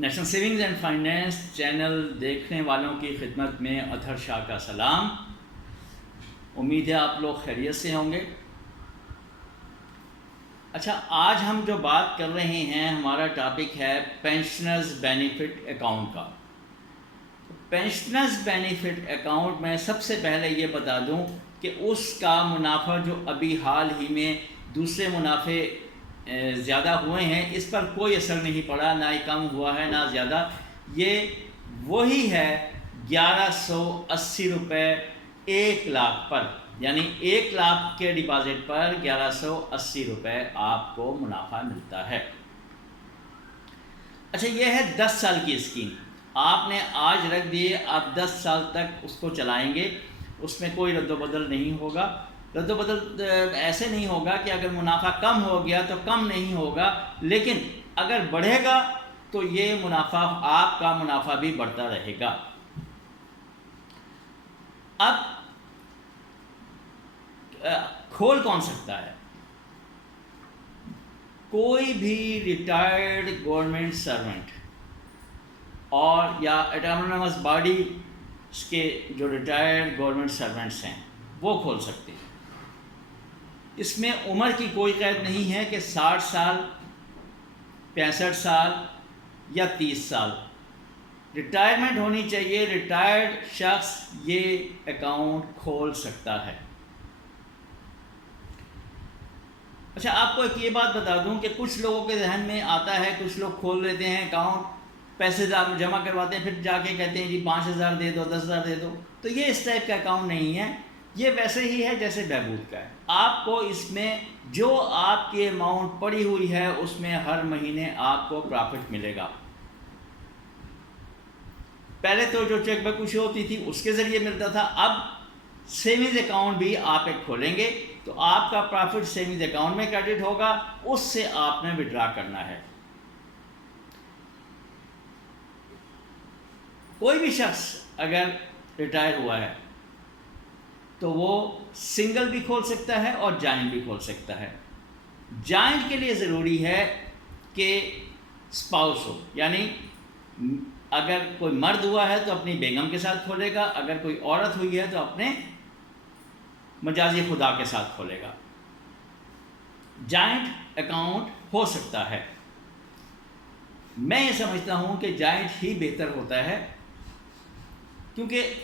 National savings and finance channel دیکھنے والوں کی خدمت میں اطہر شاہ کا سلام۔ امید ہے آپ لوگ خیریت سے ہوں گے۔ اچھا، آج ہم جو بات کر رہے ہیں ہمارا ٹاپک ہے پینشنرز بینیفٹ اکاؤنٹ کا۔ پینشنرز بینیفٹ اکاؤنٹ میں سب سے پہلے یہ بتا دوں کہ اس کا منافع جو ابھی حال ہی میں دوسرے منافع زیادہ ہوئے ہیں، اس پر کوئی اثر نہیں پڑا، نہ ہی کم ہوا ہے نہ زیادہ۔ یہ وہی ہے 1180 روپے 1 لاکھ پر، یعنی 1 لاکھ کے ڈپازٹ پر 1180 روپے آپ کو منافع ملتا ہے۔ اچھا، یہ ہے 10 سال کی اسکیم۔ آپ نے آج رکھ دیے، آپ 10 سال تک اس کو چلائیں گے، اس میں کوئی رد و بدل نہیں ہوگا۔ رد و بدل ایسے نہیں ہوگا کہ اگر منافع کم ہو گیا تو کم نہیں ہوگا، لیکن اگر بڑھے گا تو یہ منافع، آپ کا منافع بھی بڑھتا رہے گا۔ اب کھول کون سکتا ہے؟ کوئی بھی ریٹائرڈ گورنمنٹ سرونٹ اور یا اٹانومس باڈی کے جو ریٹائرڈ گورنمنٹ سرونٹس ہیں وہ کھول سکتے ہیں۔ اس میں عمر کی کوئی قید نہیں ہے کہ 60 سال، 65 سال یا 30 سال ریٹائرمنٹ ہونی چاہیے۔ ریٹائرڈ شخص یہ اکاؤنٹ کھول سکتا ہے۔ اچھا، آپ کو ایک یہ بات بتا دوں کہ کچھ لوگوں کے ذہن میں آتا ہے، کچھ لوگ کھول لیتے ہیں اکاؤنٹ، پیسے جمع کرواتے ہیں، پھر جا کے کہتے ہیں جی 5000 دے دو، 10000 دے دو۔ تو یہ اس ٹائپ کا اکاؤنٹ نہیں ہے، یہ ویسے ہی ہے جیسے بہبود کا ہے۔ آپ کو اس میں جو آپ کی اماؤنٹ پڑی ہوئی ہے اس میں ہر مہینے آپ کو پرافٹ ملے گا۔ پہلے تو جو چیک بک ایشو ہوتی تھی اس کے ذریعے ملتا تھا، اب سیونگز اکاؤنٹ بھی آپ ایک کھولیں گے تو آپ کا پرافٹ سیونگز اکاؤنٹ میں کریڈٹ ہوگا، اس سے آپ نے وڈرا کرنا ہے۔ کوئی بھی شخص اگر ریٹائر ہوا ہے تو وہ سنگل بھی کھول سکتا ہے اور جوائنٹ بھی کھول سکتا ہے۔ جوائنٹ کے لیے ضروری ہے کہ اسپاؤس ہو، یعنی اگر کوئی مرد ہوا ہے تو اپنی بیگم کے ساتھ کھولے گا، اگر کوئی عورت ہوئی ہے تو اپنے مجازی خدا کے ساتھ کھولے گا۔ جوائنٹ اکاؤنٹ ہو سکتا ہے۔ میں یہ سمجھتا ہوں کہ جوائنٹ ہی بہتر ہوتا ہے، کیونکہ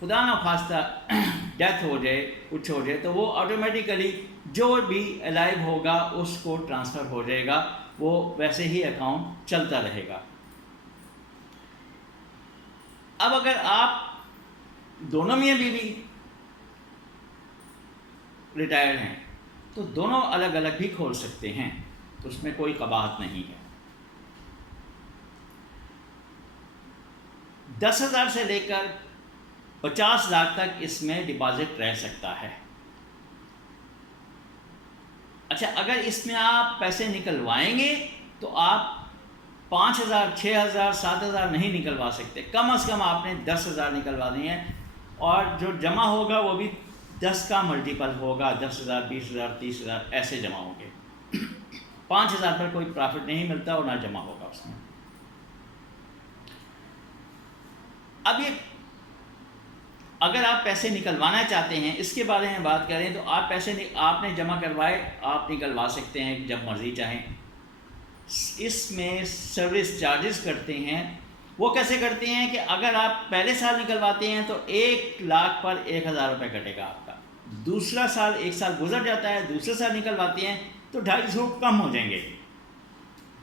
خدا نہ خواستہ ڈیتھ ہو جائے، کچھ ہو جائے تو وہ آٹومیٹیکلی جو بھی الائیو ہوگا اس کو ٹرانسفر ہو جائے گا، وہ ویسے ہی اکاؤنٹ چلتا رہے گا۔ اب اگر آپ دونوں میاں بیوی ریٹائرڈ ہیں تو دونوں الگ الگ بھی کھول سکتے ہیں، تو اس میں کوئی قباحت نہیں ہے۔ 10,000 سے لے کر 50 لاکھ تک اس میں ڈپازٹ رہ سکتا ہے۔ اچھا، اگر اس میں آپ پیسے نکلوائیں گے تو آپ 5,000، 6,000، 7,000 نہیں نکلوا سکتے، کم از کم آپ نے 10,000 نکلوانی ہے، اور جو جمع ہوگا وہ بھی 10 کا ملٹیپل ہوگا، 10,000، 20,000، 30,000 ایسے جمع ہوں گے۔ 5,000 پر کوئی پرافٹ نہیں ملتا اور نہ جمع ہوگا اس میں۔ اب یہ اگر آپ پیسے نکلوانا چاہتے ہیں، اس کے بارے میں بات کریں تو آپ پیسے آپ نے جمع کروائے، آپ نکلوا سکتے ہیں جب مرضی چاہیں۔ اس میں سروس چارجز کرتے ہیں۔ وہ کیسے کرتے ہیں کہ اگر آپ پہلے سال نکلواتے ہیں تو 1 لاکھ پر 1,000 روپے کٹے گا آپ کا۔ دوسرا سال، 1 سال گزر جاتا ہے، دوسرے سال نکلواتے ہیں تو 250 کم ہو جائیں گے،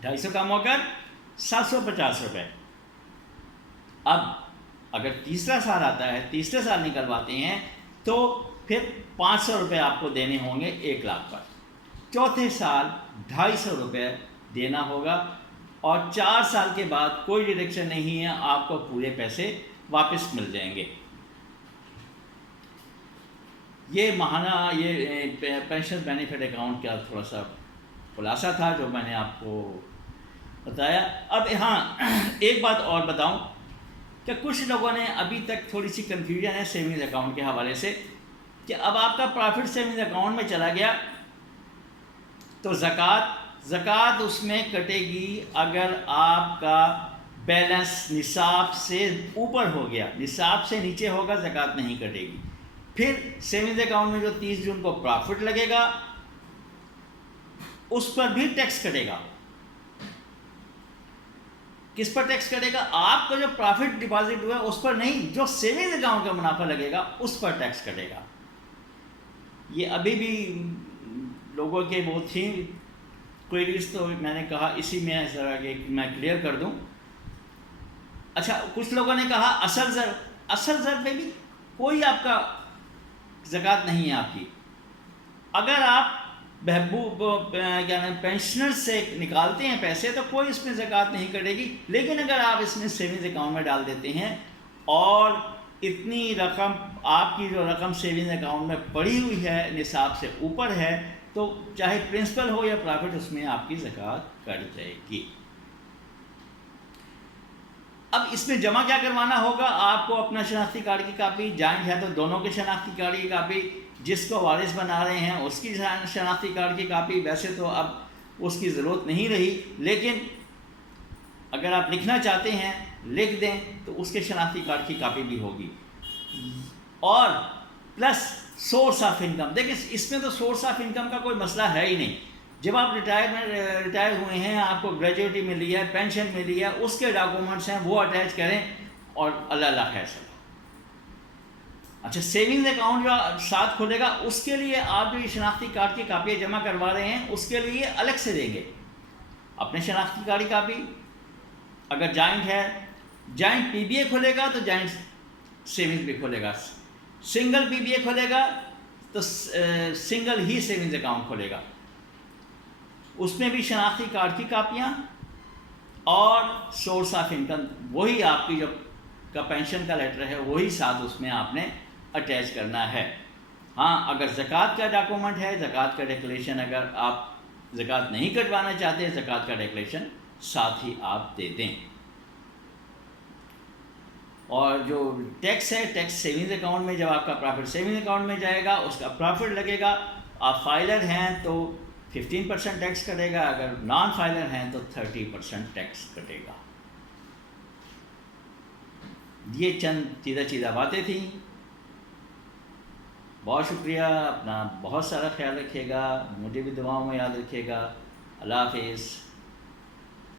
250 کم ہو کر 750 روپے۔ اب اگر تیسرا سال آتا ہے، تیسرے سال نکلواتے ہیں تو پھر 500 روپے آپ کو دینے ہوں گے 1 لاکھ پر۔ چوتھے سال 250 روپے دینا ہوگا، اور 4 سال کے بعد کوئی ڈیڈکشن نہیں ہے، آپ کو پورے پیسے واپس مل جائیں گے۔ یہ ماہانہ یہ پینشن بینیفٹ اکاؤنٹ کا تھوڑا سا خلاصہ تھا جو میں نے آپ کو بتایا۔ اب ہاں، ایک بات اور بتاؤں کہ کچھ لوگوں نے ابھی تک تھوڑی سی کنفیوژن ہے سیونگز اکاؤنٹ کے حوالے سے، کہ اب آپ کا پرافٹ سیونگز اکاؤنٹ میں چلا گیا تو زکوٰۃ زکوٰۃ اس میں کٹے گی اگر آپ کا بیلنس نصاب سے اوپر ہو گیا، نصاب سے نیچے ہوگا زکوٰۃ نہیں کٹے گی۔ پھر سیونگز اکاؤنٹ میں جو 30 جون کو پرافٹ لگے گا اس پر بھی ٹیکس کٹے گا۔ کس پر ٹیکس کٹے گا؟ آپ کا جو پرافٹ ڈپازٹ ہوا ہے اس پر نہیں، جو سیونگز اکاؤنٹ کا منافع لگے گا اس پر ٹیکس کٹے گا۔ یہ ابھی بھی لوگوں کے وہ تھیں کوئریز، تو میں نے کہا اسی میں ذرا کہ میں کلیئر کر دوں۔ اچھا، کچھ لوگوں نے کہا اصل زر پہ بھی کوئی آپ کا زکوٰۃ نہیں ہے آپ کی۔ اگر آپ پینشنر سے نکالتے ہیں پیسے تو کوئی اس میں زکوٰۃ نہیں کٹے گی، لیکن اگر آپ اس میں سیونگز اکاؤنٹ میں ڈال دیتے ہیں اور اتنی رقم، آپ کی جو رقم سیونگز اکاؤنٹ میں پڑی ہوئی ہے نصاب سے اوپر ہے، تو چاہے پرنسپل ہو یا پرافٹ اس میں آپ کی زکوٰۃ کٹ جائے گی۔ اب اس میں جمع کیا کروانا ہوگا؟ آپ کو اپنا شناختی کارڈ کی کاپی، جوائنٹ ہے تو دونوں کے شناختی کارڈ کی کاپی، جس کو وارث بنا رہے ہیں اس کی شناختی کارڈ کی کاپی۔ ویسے تو اب اس کی ضرورت نہیں رہی، لیکن اگر آپ لکھنا چاہتے ہیں لکھ دیں تو اس کے شناختی کارڈ کی کاپی بھی ہوگی، اور پلس سورس آف انکم۔ دیکھیں اس میں تو سورس آف انکم کا کوئی مسئلہ ہے ہی نہیں۔ جب آپ ریٹائر ہوئے ہیں، آپ کو گریجویٹی ملی ہے، پینشن ملی ہے، اس کے ڈاکومنٹس ہیں وہ اٹیچ کریں اور اللہ خیر سلا۔ اچھا، سیونگز اکاؤنٹ جو ساتھ کھولے گا اس کے لیے آپ جو یہ شناختی کارڈ کی کاپیاں جمع کروا رہے ہیں اس کے لیے الگ سے دیں گے اپنے شناختی کارڈ کی کاپی۔ اگر جوائنٹ ہے، جوائنٹ پی بی اے کھولے گا تو جوائنٹ سیونگز بھی کھولے گا، سنگل پی بی اے کھولے گا تو سنگل ہی سیونگز اکاؤنٹ کھولے گا۔ اس میں بھی شناختی کارڈ کی کاپیاں اور سورس آف انکم، وہی آپ کی جو کا پینشن کا لیٹر ہے وہی ساتھ اس میں آپ نے اٹیچ کرنا ہے۔ ہاں، اگر زکوٰۃ کا ڈاکومنٹ ہے، زکوٰۃ کا ڈیکلیریشن، اگر آپ زکوٰۃ نہیں کٹوانا چاہتے، زکوٰۃ کا ڈیکلیریشن ساتھ ہی آپ دے دیں۔ اور جو ٹیکس ہے، ٹیکس سیونگز اکاؤنٹ میں، جب آپ کا پرافٹ سیونگز اکاؤنٹ میں جائے گا اس کا پرافٹ لگے گا، آپ فائلر ہیں تو 15% ٹیکس کٹے گا، اگر نان فائلر ہیں تو 30% ٹیکس کٹے گا۔ یہ چند چیزہ باتیں تھیں۔ بہت شکریہ، اپنا بہت سارا خیال رکھیے گا، مجھے بھی دعاؤں میں یاد رکھیے گا۔ اللہ حافظ۔